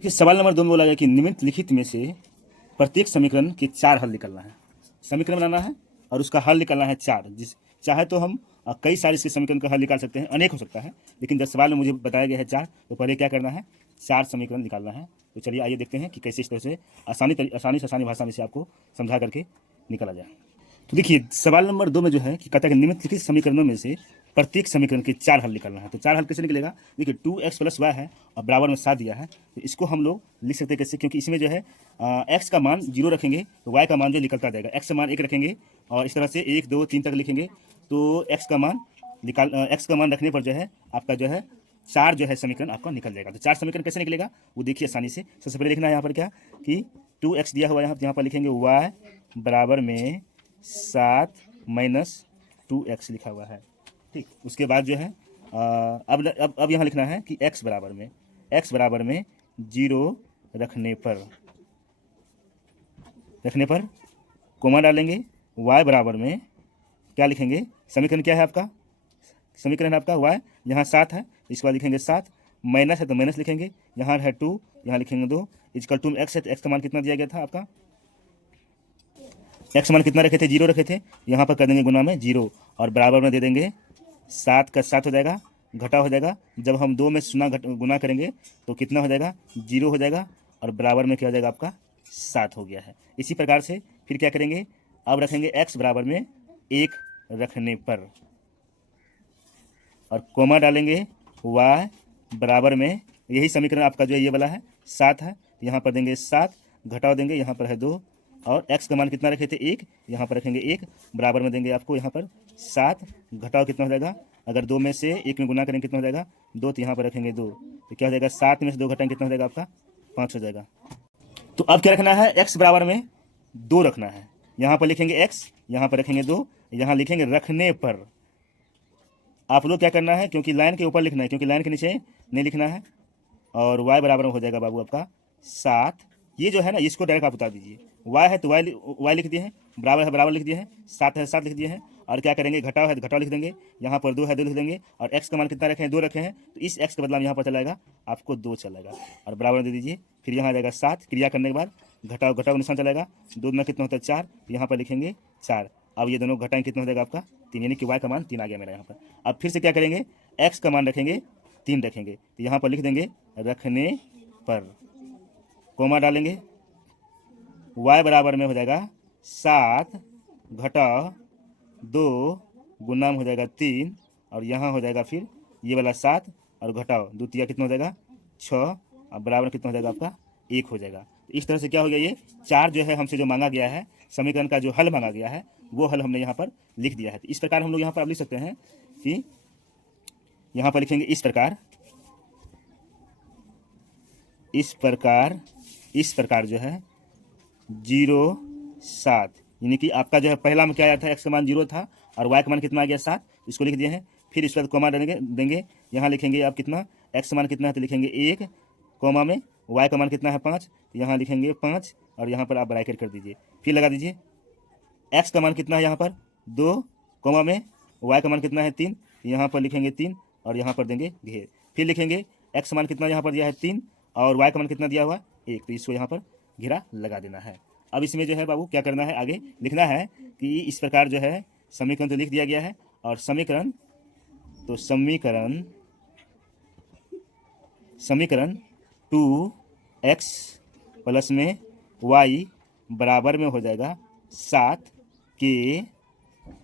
देखिए सवाल नंबर 2 में बोला गया कि निम्नलिखित में से प्रत्येक समीकरण के 4 हल निकालना है। समीकरण बनाना है और उसका हल निकालना है 4। जिस चाहे तो हम कई सारे इसके समीकरण का हल निकाल सकते हैं, अनेक हो सकता है, लेकिन जब सवाल में मुझे बताया गया है 4, तो पहले क्या करना है, 4 समीकरण निकालना है। तो चलिए आइए देखते हैं कि कैसे इस तरह से आसानी भाषा में से आपको समझा करके निकाला जाए। तो देखिए सवाल नंबर 2 में जो है कि कहता है कि निम्नलिखित समीकरणों में से प्रत्येक समीकरण के 4 हल निकालना है। तो 4 हल कैसे निकलेगा? देखिए 2x + y है और बराबर में 7 दिया है, तो इसको हम लोग लिख सकते हैं कैसे, क्योंकि इसमें जो है x का मान 0 रखेंगे तो y का मान जो निकलता जाएगा। x का मान 1 रखेंगे और इस तरह से 1 2 3 तक लिखेंगे तो x का मान रखने पर जो है आपका जो है 4 जो है समीकरण आपका निकल जाएगा। तो 4 समीकरण कैसे निकलेगा वो देखिए आसानी से। सबसे पहले लिखना है यहाँ पर क्या कि 2x दिया हुआ है, यहाँ पर लिखेंगे y बराबर में 7 - 2x लिखा हुआ है, ठीक। उसके बाद जो है अब यहाँ लिखना है कि x बराबर में 0 रखने पर कोमा डालेंगे। y बराबर में क्या लिखेंगे, समीकरण क्या है आपका, समीकरण आपका y, यहाँ 7 है इसके बाद लिखेंगे 7, माइनस है तो माइनस लिखेंगे, यहाँ है 2 यहाँ लिखेंगे 2, इजकल टू x है तो x का मान कितना दिया गया था आपका, x मान कितना रखे थे, 0 रखे थे, यहाँ पर कर देंगे गुना में 0 और बराबर में दे देंगे 7 का 7 हो जाएगा, घटा हो जाएगा। जब हम 2 में गुना करेंगे तो कितना हो जाएगा, 0 हो जाएगा और बराबर में क्या हो जाएगा आपका 7 हो गया है। इसी प्रकार से फिर क्या करेंगे, अब रखेंगे x बराबर में 1 रखने पर और कोमा डालेंगे y बराबर में, यही समीकरण आपका जो है ये वाला है 7 है, यहाँ पर देंगे 7, घटाव देंगे, यहाँ पर है 2 और x का मान कितना रखे थे 1, यहाँ पर रखेंगे 1, बराबर में देंगे आपको यहाँ पर 7, घटाव कितना हो जाएगा, अगर 2 में से 1 में गुना करेंगे कितना हो जाएगा 2, तो यहाँ पर रखेंगे 2, तो क्या हो जाएगा 7 में से 2 घटाएंगे कितना हो जाएगा आपका 5 हो जाएगा। तो अब क्या रखना है, x बराबर में 2 रखना है, यहाँ पर लिखेंगे x, यहाँ पर रखेंगे 2, यहाँ लिखेंगे रखने पर। आप लोग क्या करना है, क्योंकि लाइन के ऊपर लिखना है, क्योंकि लाइन के नीचे नहीं लिखना है। और y बराबर में हो जाएगा बाबू आपका 7, ये जो है ना इसको डायरेक्ट आप बता दीजिए, y है तो y लिख दिए हैं, बराबर है बराबर लिख दिए हैं, 7 है 7 लिख दिए हैं और क्या करेंगे, घटाव है तो घटाव लिख देंगे, यहाँ पर 2 है 2 लिख देंगे और x का मान कितना रखे हैं 2 रखे हैं, तो इस x का बदला में यहाँ पर चलाएगा आपको 2 चलेगा और बराबर दे दीजिए। फिर यहाँ आ जाएगा 7, क्रिया करने के बाद घटाव का निशान चलेगा, 2 में कितना होता है 4, यहाँ पर लिखेंगे 4। अब ये दोनों घटाएंगे कितना हो जाएगा आपका 3, यानी कि y का मान 3 आ गया मेरा यहाँ पर। अब फिर से क्या करेंगे, x का मान रखेंगे 3 रखेंगे, तो यहाँ पर लिख देंगे रखने पर, कोमा डालेंगे, y बराबर में हो जाएगा 7 घटाव 2 गुना में हो जाएगा 3 और यहाँ हो जाएगा फिर ये वाला 7 और घटाव द्वितीय कितना हो जाएगा 6 और बराबर कितना हो जाएगा आपका 1 हो जाएगा। तो इस तरह से क्या हो गया, ये 4 जो है हमसे जो मांगा गया है समीकरण का जो हल मांगा गया है वो हल हमने यहाँ पर लिख दिया है। तो इस प्रकार हम लोग यहाँ पर लिख सकते हैं कि यहाँ पर लिखेंगे इस प्रकार जो है 0 7, यानी कि आपका जो है पहला में क्या आया था, x का मान 0 था और y का मान कितना आ गया 7, इसको लिख दिए हैं। फिर इसके बाद कोमा देंगे, यहाँ लिखेंगे आप कितना, x का मान कितना है तो लिखेंगे 1, कोमा में y का मान कितना है 5, तो यहाँ लिखेंगे 5 और यहाँ पर आप ब्रैकेट कर दीजिए, फिर लगा दीजिए। x का मान कितना है यहाँ पर 2, कोमा में y का मान कितना है 3, यहाँ पर लिखेंगे 3 और यहाँ पर देंगे घेर, फिर लिखेंगे x का मान कितना यहाँ पर दिया है 3 और y का मान कितना दिया हुआ 1, तो इसको यहाँ पर घेरा लगा देना है। अब इसमें जो है बाबू क्या करना है, आगे लिखना है कि इस प्रकार जो है समीकरण तो लिख दिया गया है और समीकरण 2x प्लस में y बराबर में हो जाएगा 7 के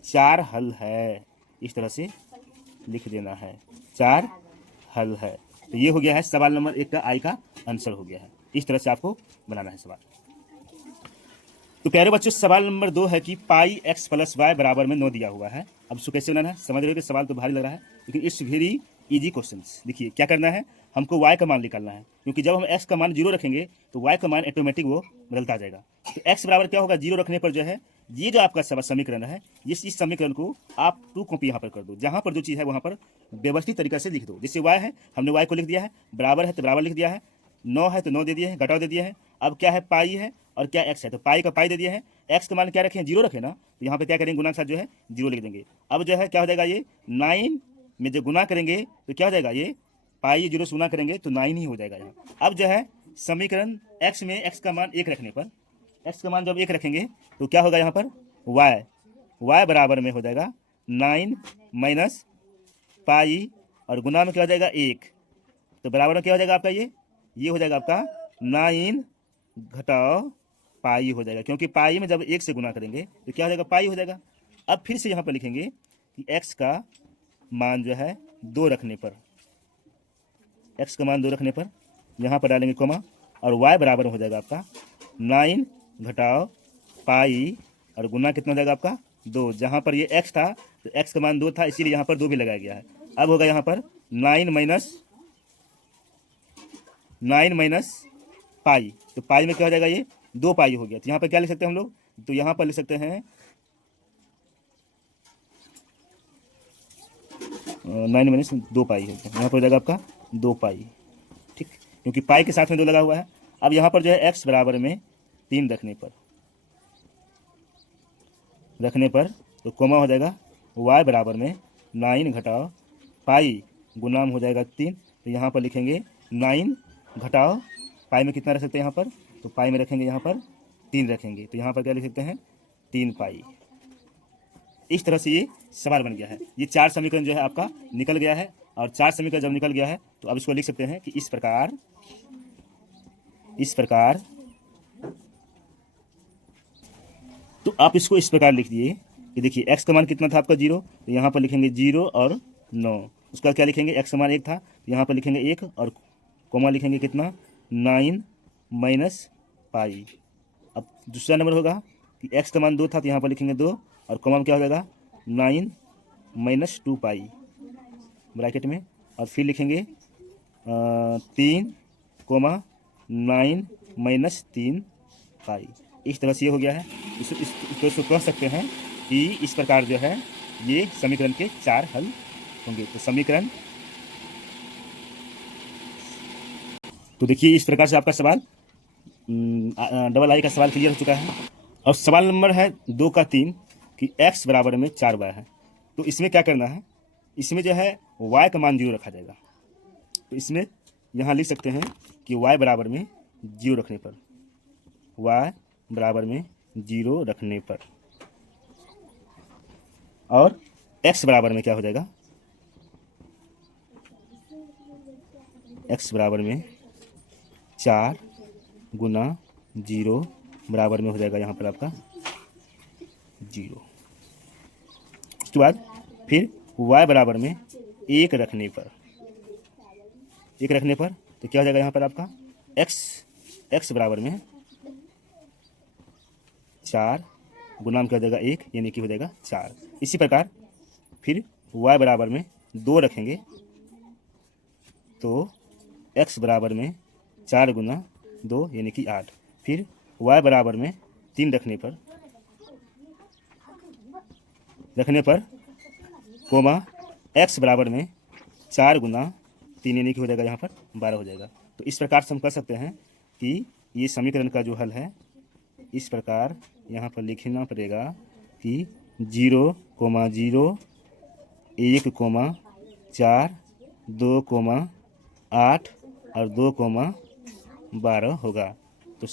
4 हल है, इस तरह से लिख देना है 4 हल है। तो ये हो गया है सवाल नंबर 1 का आई का आंसर हो गया है। इस तरह से आपको बनाना है सवाल। तो प्यारे बच्चों सवाल नंबर 2 है कि पाई x + y बराबर में 9 दिया हुआ है। अब इसको कैसे बनाना है, समझ रहे हो कि सवाल तो भारी लग रहा है, लेकिन इट्स वेरी इजी क्वेश्चंस। देखिए क्या करना है, हमको y का मान निकालना है, क्योंकि जब हम x का मान 0 रखेंगे तो y का मान ऑटोमेटिक वो बदलता जाएगा। तो x बराबर क्या होगा, 0 रखने पर जो है ये जो आपका समीकरण है, इस समीकरण को आप 2 कॉपी यहाँ पर कर दो, जहाँ पर जो चीज़ है वहाँ पर व्यवस्थित तरीके से लिख दो। जैसे y है, हमने y को लिख दिया है, बराबर है तो बराबर लिख दिया है, 9 है तो 9 दे दिए हैं, घटाव दे दिया है। अब क्या है, पाई है और क्या x है, तो पाई का पाई दे दिया है, x का मान क्या रखें 0 रखें ना, तो यहाँ पे क्या करेंगे गुना के साथ जो है 0 लिख देंगे। अब जो है क्या हो जाएगा, ये 9 में जो गुना करेंगे तो क्या हो जाएगा, ये पाई 0 से गुना करेंगे तो 9 ही हो जाएगा यहाँ। अब जो है समीकरण x में x का मान 1 रखने पर, x का मान जब 1 रखेंगे तो क्या होगा यहाँ पर y बराबर में हो जाएगा 9 माइनस पाई और गुना में क्या हो जाएगा 1, तो बराबर में क्या हो जाएगा आपका ये हो जाएगा आपका 9 घटाओ पाई हो जाएगा, क्योंकि पाई में जब 1 से गुना करेंगे तो क्या हो जाएगा पाई हो जाएगा। अब फिर से यहाँ पर लिखेंगे कि x का मान जो है 2 रखने पर, x का मान 2 रखने पर यहाँ पर डालेंगे कोमा और y बराबर हो जाएगा आपका 9 घटाओ पाई और गुना कितना हो जाएगा आपका 2। जहाँ पर ये x था तो x का मान 2 था, इसीलिए यहाँ पर 2 भी लगाया गया है। अब होगा यहाँ पर 9 माइनस पाई, तो पाई में क्या हो जाएगा ये 2 पाई हो गया। तो यहाँ पर क्या लिख सकते हैं हम लोग, तो यहाँ पर लिख सकते हैं 9 माइनस 2 पाई हो गया, यहाँ पर हो जाएगा आपका 2 पाई, ठीक, क्योंकि पाई के साथ में 2 लगा हुआ है। अब यहाँ पर जो है x बराबर में 3 रखने पर तो कोमा हो जाएगा y बराबर में 9 घटाओ पाई गुनाम हो जाएगा 3, तो यहाँ पर लिखेंगे 9 घटाओ पाई में कितना रख सकते हैं यहाँ पर, तो पाई में रखेंगे यहाँ पर 3 रखेंगे, तो यहाँ पर क्या लिख सकते हैं 3 पाई। इस तरह से ये सवाल बन गया है। ये 4 समीकरण जो है आपका निकल गया है, और 4 समीकरण जब निकल गया है तो अब इसको लिख सकते हैं कि इस प्रकार तो आप इसको इस प्रकार लिख दिए कि देखिए x का मान कितना था आपका 0, तो यहाँ पर लिखेंगे 0 और 9, उसका क्या लिखेंगे x का मान 1 था, तो यहाँ पर लिखेंगे 1 और कोमा लिखेंगे कितना 9 माइनस पाई। अब दूसरा नंबर होगा कि x का मान 2 था, तो यहाँ पर लिखेंगे 2 और कोमा में क्या हो जाएगा 9 माइनस 2 पाई ब्रैकेट में, और फिर लिखेंगे 3 कोमा 9 माइनस 3 पाई। इस तरह से ये हो गया है। इसको कह सकते हैं कि इस प्रकार जो है ये समीकरण के 4 हल होंगे। तो समीकरण, तो देखिए इस प्रकार से आपका सवाल डबल आई का सवाल क्लियर हो चुका है। और सवाल नंबर है 2 का 3 कि x बराबर में 4y है, तो इसमें क्या करना है, इसमें जो है y का मान 0 रखा जाएगा। तो इसमें यहाँ लिख सकते हैं कि y बराबर में 0 रखने पर, y बराबर में 0 रखने पर, और x बराबर में क्या हो जाएगा, x बराबर में 4 गुना 0 बराबर में हो जाएगा यहाँ पर आपका 0। उसके बाद फिर y बराबर में 1 रखने पर, तो क्या हो जाएगा यहाँ पर आपका x बराबर में 4 गुना में क्या हो जाएगा 1, यानी कि हो जाएगा 4। इसी प्रकार फिर y बराबर में 2 रखेंगे तो x बराबर में 4 गुना 2 यानी कि 8। फिर y बराबर में 3 रखने पर कोमा x बराबर में 4 गुना 3 यानी कि हो जाएगा यहाँ पर 12 हो जाएगा। तो इस प्रकार से हम कह सकते हैं कि ये समीकरण का जो हल है, इस प्रकार यहाँ पर लिखना पड़ेगा कि 0, 0, 1, 4, 2, 8 और 2, 12 होगा। तो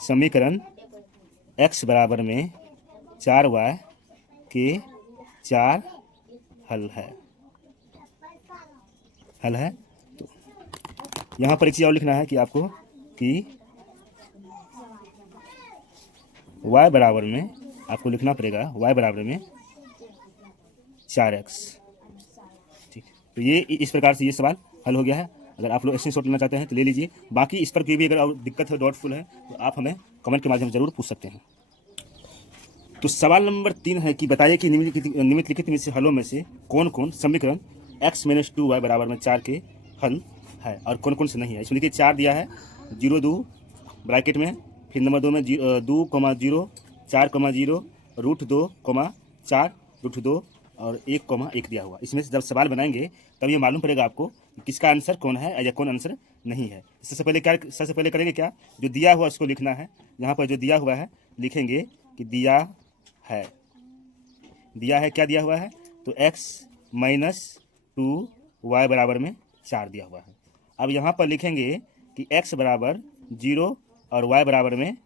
समीकरण x बराबर में 4y के 4 हल है। तो यहाँ पर एक चीज़ और लिखना है कि आपको कि y बराबर में आपको लिखना पड़ेगा y बराबर में 4x, ठीक। तो ये इस प्रकार से ये सवाल हल हो गया है। अगर आप लोग स्क्रीनशॉट लेना चाहते हैं तो ले लीजिए। बाकी इस पर कोई भी अगर और दिक्कत है, डाउटफुल है, तो आप हमें कमेंट के माध्यम से जरूर पूछ सकते हैं। तो सवाल नंबर 3 है कि बताइए कि निम्नलिखित में से हलों में से कौन कौन समीकरण x माइनस 2y बराबर में 4 के हल है और कौन कौन से नहीं है। इसमें देखिए 4 दिया है, 0, 2 ब्रैकेट में, फिर नंबर 2 में 2, 0, 4, 0, √2, 4, √2 और 1, 1 दिया हुआ। इसमें से जब सवाल बनाएंगे तब ये मालूम पड़ेगा आपको कि किसका आंसर कौन है या कौन आंसर नहीं है। सबसे पहले करेंगे क्या, जो दिया हुआ उसको लिखना है। यहाँ पर जो दिया हुआ है लिखेंगे कि दिया है क्या दिया हुआ है, तो x माइनस 2y बराबर में 4 दिया हुआ है। अब यहाँ पर लिखेंगे कि x बराबर 0 और y बराबर में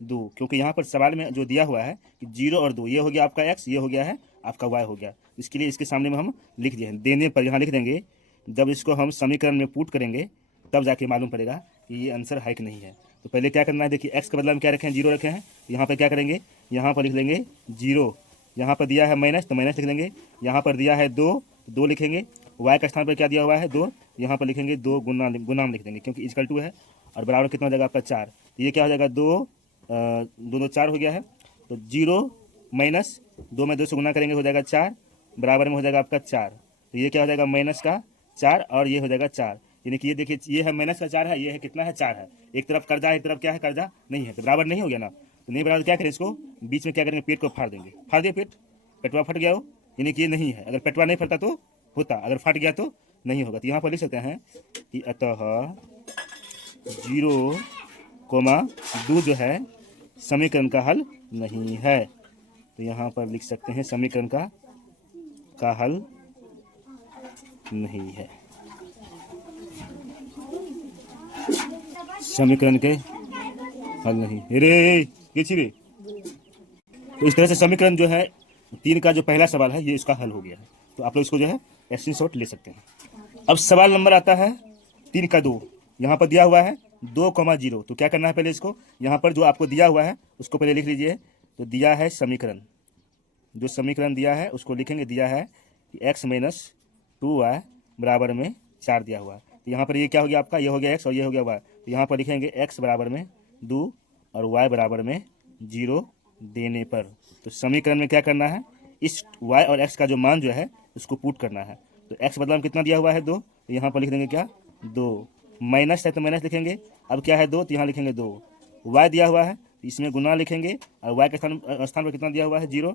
2, क्योंकि यहाँ पर सवाल में जो दिया हुआ है कि 0 और 2, ये हो गया आपका x, ये हो गया है आपका y हो गया। इसके लिए इसके सामने में हम लिख दिए हैं। देने पर यहाँ लिख देंगे, जब इसको हम समीकरण में पुट करेंगे तब जाके मालूम पड़ेगा कि ये आंसर है कि नहीं है। तो पहले क्या करना है, देखिए x के बदला में क्या रखे हैं, 0 रखे हैं। यहाँ पर क्या करेंगे, यहाँ पर लिख लेंगे 0, यहाँ पर दिया है माइनस तो माइनस लिख देंगे, यहाँ पर दिया है 2 लिखेंगे, y का स्थान पर क्या दिया हुआ है 2, यहाँ पर लिखेंगे 2 गुणाम लिख देंगे, क्योंकि इक्वल टू है और बराबर कितना हो जाएगा आपका 4। तो ये क्या हो जाएगा 2 2 4 हो गया है। तो 0 माइनस 2 में 2 से गुना करेंगे हो जाएगा 4, बराबर में हो जाएगा आपका 4। तो ये क्या हो जाएगा माइनस का 4 और ये हो जाएगा 4, यानी कि ये देखिए ये है माइनस का 4 है, ये है कितना है 4 है। एक तरफ कर्जा है, एक तरफ क्या है कर्जा नहीं है, तो बराबर नहीं हो गया ना। तो नहीं बराबर क्या करें, इसको बीच में क्या करेंगे, पेट को फाड़ देंगे। फाड़ दिए पेट, पेटवा फट गया हो, यानी कि ये नहीं है। अगर पेटवा नहीं फटता तो होता, अगर फट गया तो नहीं होगा। तो यहाँ पर लिख सकते हैं कि अतः 0,2 जो है समीकरण का हल नहीं है। तो यहाँ पर लिख सकते हैं समीकरण का हल नहीं है, समीकरण के हल नहीं। रे रे। तो इस तरह से समीकरण जो है 3 का जो पहला सवाल है ये इसका हल हो गया है। तो आप लोग इसको जो है स्क्रीनशॉट ले सकते हैं। अब सवाल नंबर आता है 3 का 2, यहाँ पर दिया हुआ है 2,0। तो क्या करना है, पहले इसको यहाँ पर जो आपको दिया हुआ है उसको पहले लिख लीजिए। तो दिया है समीकरण, जो समीकरण दिया है उसको लिखेंगे। दिया है कि x माइनस 2y बराबर में 4 दिया हुआ है। तो यहाँ पर ये क्या हो गया आपका, ये हो गया x और ये हो गया y। तो यहाँ पर लिखेंगे x बराबर में 2 और y बराबर में 0 देने पर। तो समीकरण में क्या करना है, इस y और x का जो मान जो है उसको पुट करना है। तो x बदला में कितना दिया हुआ है 2, तो यहाँ पर लिख देंगे क्या 2, माइनस है तो माइनस लिखेंगे। अब क्या है 2, तो यहाँ लिखेंगे 2। y दिया हुआ है तो इसमें गुना लिखेंगे, और y के स्थान पर कितना दिया हुआ है 0,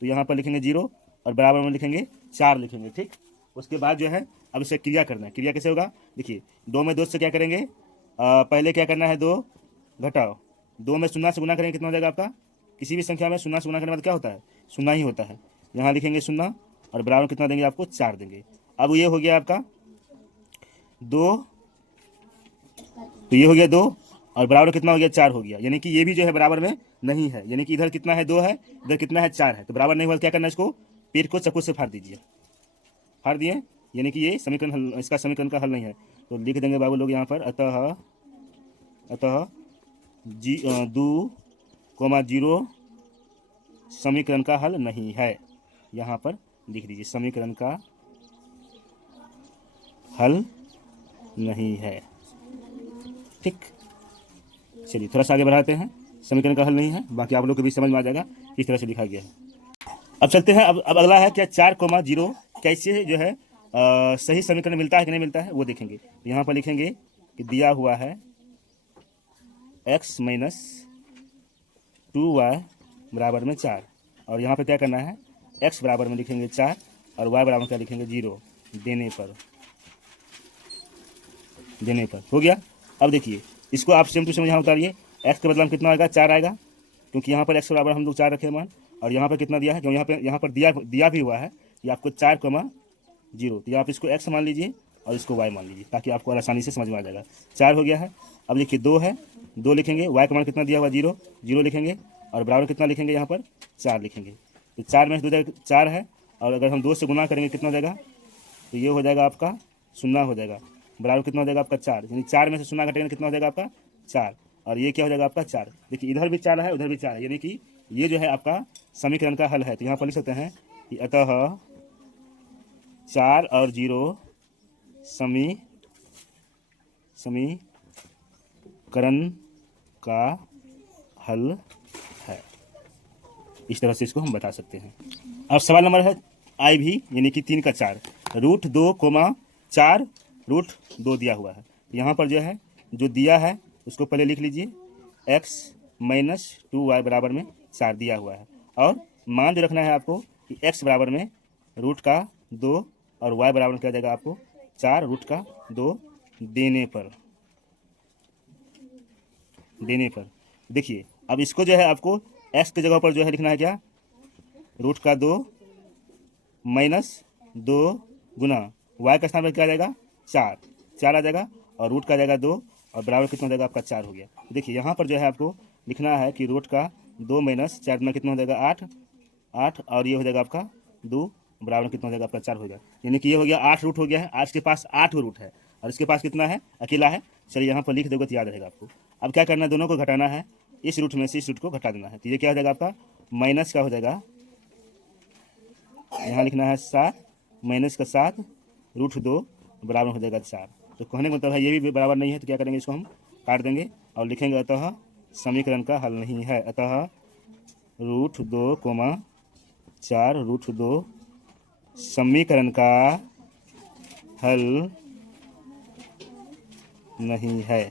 तो यहाँ पर लिखेंगे 0 और बराबर में लिखेंगे 4 लिखेंगे। ठीक, उसके बाद जो है अब इसे क्रिया करना है। क्रिया कैसे होगा, देखिए 2 में 2 से क्या करेंगे, पहले क्या करना है 2 घटाओ 2 में 0 से गुना करेंगे, कितना हो जाएगा आपका, किसी भी संख्या में 0 से गुना करने के बाद क्या होता है 0 ही होता है। यहाँ लिखेंगे 0 और बराबर कितना देंगे आपको 4 देंगे। अब ये हो गया आपका 2, तो ये हो गया 2 और बराबर कितना हो गया 4 हो गया, यानी कि ये भी जो है बराबर में नहीं है, यानी कि इधर कितना है 2 है, इधर कितना है 4 है। तो बराबर नहीं हुआ, क्या करना है, इसको पेट को चाकू से फाड़ दीजिए। फाड़ दिए, यानी कि ये समीकरण हल, इसका समीकरण का हल नहीं है। तो लिख देंगे बाबू लोग यहाँ पर अतः 2,0 समीकरण का हल नहीं है। यहाँ पर लिख दीजिए समीकरण का हल नहीं है। ठीक, चलिए थोड़ा सा आगे बढ़ाते हैं। समीकरण का हल नहीं है, बाकी आप लोग को भी समझ में आ जाएगा किस तरह से लिखा गया है। अब चलते हैं, अब अगला है क्या 4,0 कैसे जो है सही समीकरण मिलता है कि नहीं मिलता है वो देखेंगे। तो यहाँ पर लिखेंगे कि दिया हुआ है x माइनस 2y बराबर में 4, और यहाँ पर क्या करना है x बराबर में लिखेंगे 4 और y बराबर क्या लिखेंगे 0 देने पर हो गया। अब देखिए इसको आप सेम टू सेम यहाँ उतारिए, x के बदला में कितना आएगा 4 आएगा, क्योंकि यहाँ पर x बराबर हम लोग 4 रखे मान, और यहाँ पर कितना दिया है, क्योंकि यहाँ पर दिया भी हुआ है कि आपको 4,0। तो आप इसको x मान लीजिए और इसको y मान लीजिए, ताकि आपको आसानी से समझ में आ जाएगा। 4 हो गया है। अब देखिए 2 है, 2 लिखेंगे, y का मान कितना दिया हुआ 0 लिखेंगे, और बराबर कितना लिखेंगे यहाँ पर 4 लिखेंगे। तो 4 में 2 4 है, और अगर हम 2 से गुना करेंगे कितना हो जाएगा, तो ये हो जाएगा आपका 0 हो जाएगा, बराबर कितना हो जाएगा आपका 4, यानी 4 में से 0 घटेंगे कितना हो जाएगा आपका 4, और ये क्या हो जाएगा आपका 4। देखिए इधर भी 4 है, उधर भी 4 है, यानी कि ये जो है आपका समीकरण का हल है। तो यहाँ पर लिख सकते हैं कि अतः 4 और 0 समीकरण का हल है। इस तरह से इसको हम बता सकते हैं। अब सवाल नंबर है आई भी, यानी कि 3 का 4, √2,4 √2 दिया हुआ है। यहाँ पर जो है जो दिया है उसको पहले लिख लीजिए, x माइनस 2y बराबर में 4 दिया हुआ है, और मान जो रखना है आपको कि x बराबर में √2 और y बराबर में क्या जाएगा आपको 4 √2 देने पर। देखिए अब इसको जो है आपको x की जगह पर जो है लिखना है क्या, √2 माइनस 2 गुना y का स्थान पर क्या आ जाएगा 4 आ जाएगा, और रूट का जाएगा 2 और बराबर कितना हो जाएगा आपका 4 हो गया। तो देखिए यहाँ पर जो है आपको लिखना है कि रूट का 2 माइनस 4 में कितना हो जाएगा 8 और ये हो जाएगा आपका 2 बराबर कितना हो जाएगा आपका 4 हो जाएगा। यानी कि ये हो गया 8 रूट हो गया है। आज के पास 8 रूट है और इसके पास कितना है, अकेला है। चलिए यहाँ पर लिख दोगे तो याद रहेगा आपको। अब क्या करना है, दोनों को घटाना है, इस रूट में से इस रूट को घटा देना है। तो ये क्या हो जाएगा आपका माइनस का हो जाएगा, यहाँ लिखना है 7 माइनस का 7 रूट 2 बराबर हो जाएगा 4। तो कहने का मतलब है ये भी बराबर नहीं है, तो क्या करेंगे, इसको हम काट देंगे और लिखेंगे अतः समीकरण का हल नहीं है। अतः रूट 2 4 रूट 2 समीकरण का हल नहीं है।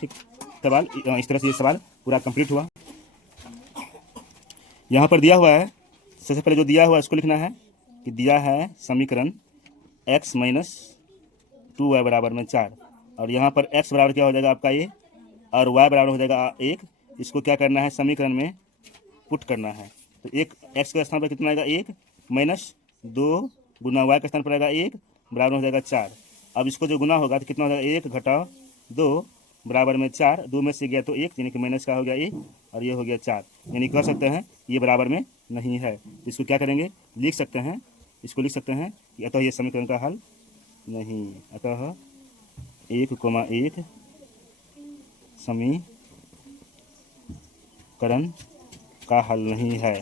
ठीक, सवाल इस तरह से ये सवाल पूरा कंप्लीट हुआ। यहाँ पर दिया हुआ है, सबसे पहले जो दिया हुआ है उसको लिखना है कि दिया है समीकरण x माइनस 2y बराबर में 4 और यहाँ पर x बराबर क्या हो जाएगा आपका ये और y बराबर हो जाएगा 1। इसको क्या करना है, समीकरण में पुट करना है। तो एक x के स्थान पर कितना आएगा 1 माइनस 2 गुना y के स्थान पर आएगा 1 बराबर हो जाएगा 4। अब इसको जो गुना होगा तो कितना हो जाएगा 1 घटाओ 2 बराबर में 4, 2 में से गया तो 1 यानी कि माइनस का हो गया 1 और ये हो गया 4। यानी कह सकते हैं ये बराबर में नहीं है। इसको क्या करेंगे, लिख सकते हैं, इसको लिख सकते हैं कि अतः ये समीकरण का हल नहीं, अतः 1,1 समीकरण का हल नहीं है।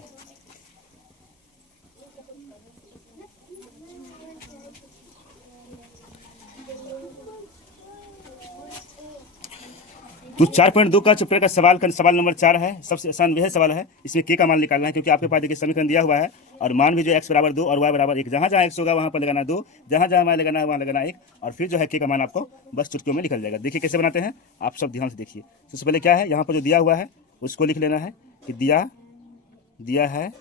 तो 4.2 का चैप्टर का सवाल नंबर 4 है। सबसे आसान वह सवाल है, इसमें के का मान निकालना है, क्योंकि आपके पास देखिए समीकरण दिया हुआ है और मान भी जो x बराबर 2 और y बराबर 1, जहाँ जहाँ x होगा वहाँ पर लगाना 2, जहाँ जहाँ y लगाना है वहाँ लगाना 1 और फिर जो है के का मान आपको बस चुटकियों में निकल जाएगा। देखिए कैसे बनाते हैं, आप सब ध्यान से देखिए। सबसे पहले क्या है, यहाँ पर जो दिया हुआ है उसको लिख लेना है कि दिया है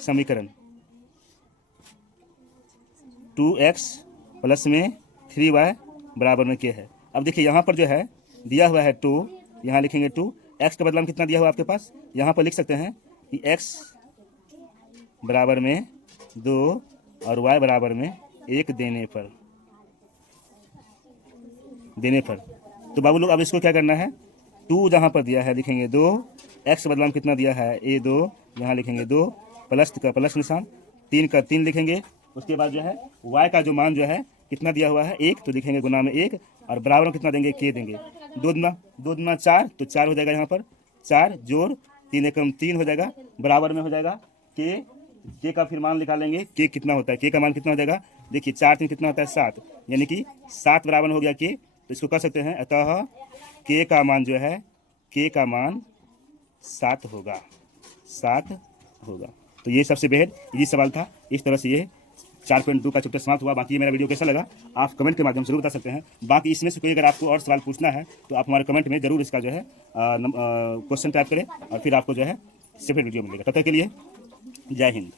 समीकरण 2x प्लस में 3y बराबर में के है। अब देखिए यहाँ पर जो है दिया हुआ है 2, यहाँ लिखेंगे 2, x के बदला में कितना दिया हुआ आपके पास, यहाँ पर लिख सकते हैं कि x बराबर में 2 और y बराबर में 1 देने पर तो बाबू लोग अब इसको क्या करना है, 2 जहाँ पर दिया है लिखेंगे 2, x के बदला में कितना दिया है a2, यहाँ लिखेंगे 2 प्लस का प्लस निशान, 3 का 3 लिखेंगे। उसके बाद जो है y का जो मान जो है कितना दिया हुआ है 1, तो लिखेंगे गुना में 1 और बराबर में कितना देंगे, के देंगे। 2 दूना 4 तो 4 हो जाएगा, यहाँ पर 4 जोड़ 3 एकम 3 हो जाएगा, बराबर में हो जाएगा के का फिर मान निकालेंगे, के कितना होता है, के का मान कितना हो जाएगा, देखिए 4 3 कितना होता है 7, यानी कि 7 बराबर हो गया के। तो इसको कह सकते हैं अतः के का मान जो है, के का मान 7 होगा। तो ये सबसे बेहद इजी सवाल था। इस तरह से ये 4.2 का चैप्टर समाप्त हुआ। बाकी ये मेरा वीडियो कैसा लगा आप कमेंट के माध्यम से जरूर बता सकते हैं। बाकी इसमें से कोई अगर आपको और सवाल पूछना है तो आप हमारे कमेंट में जरूर इसका जो है क्वेश्चन टाइप करें और फिर आपको जो है सेपरेट वीडियो मिलेगा। तब तक के लिए जय हिंद।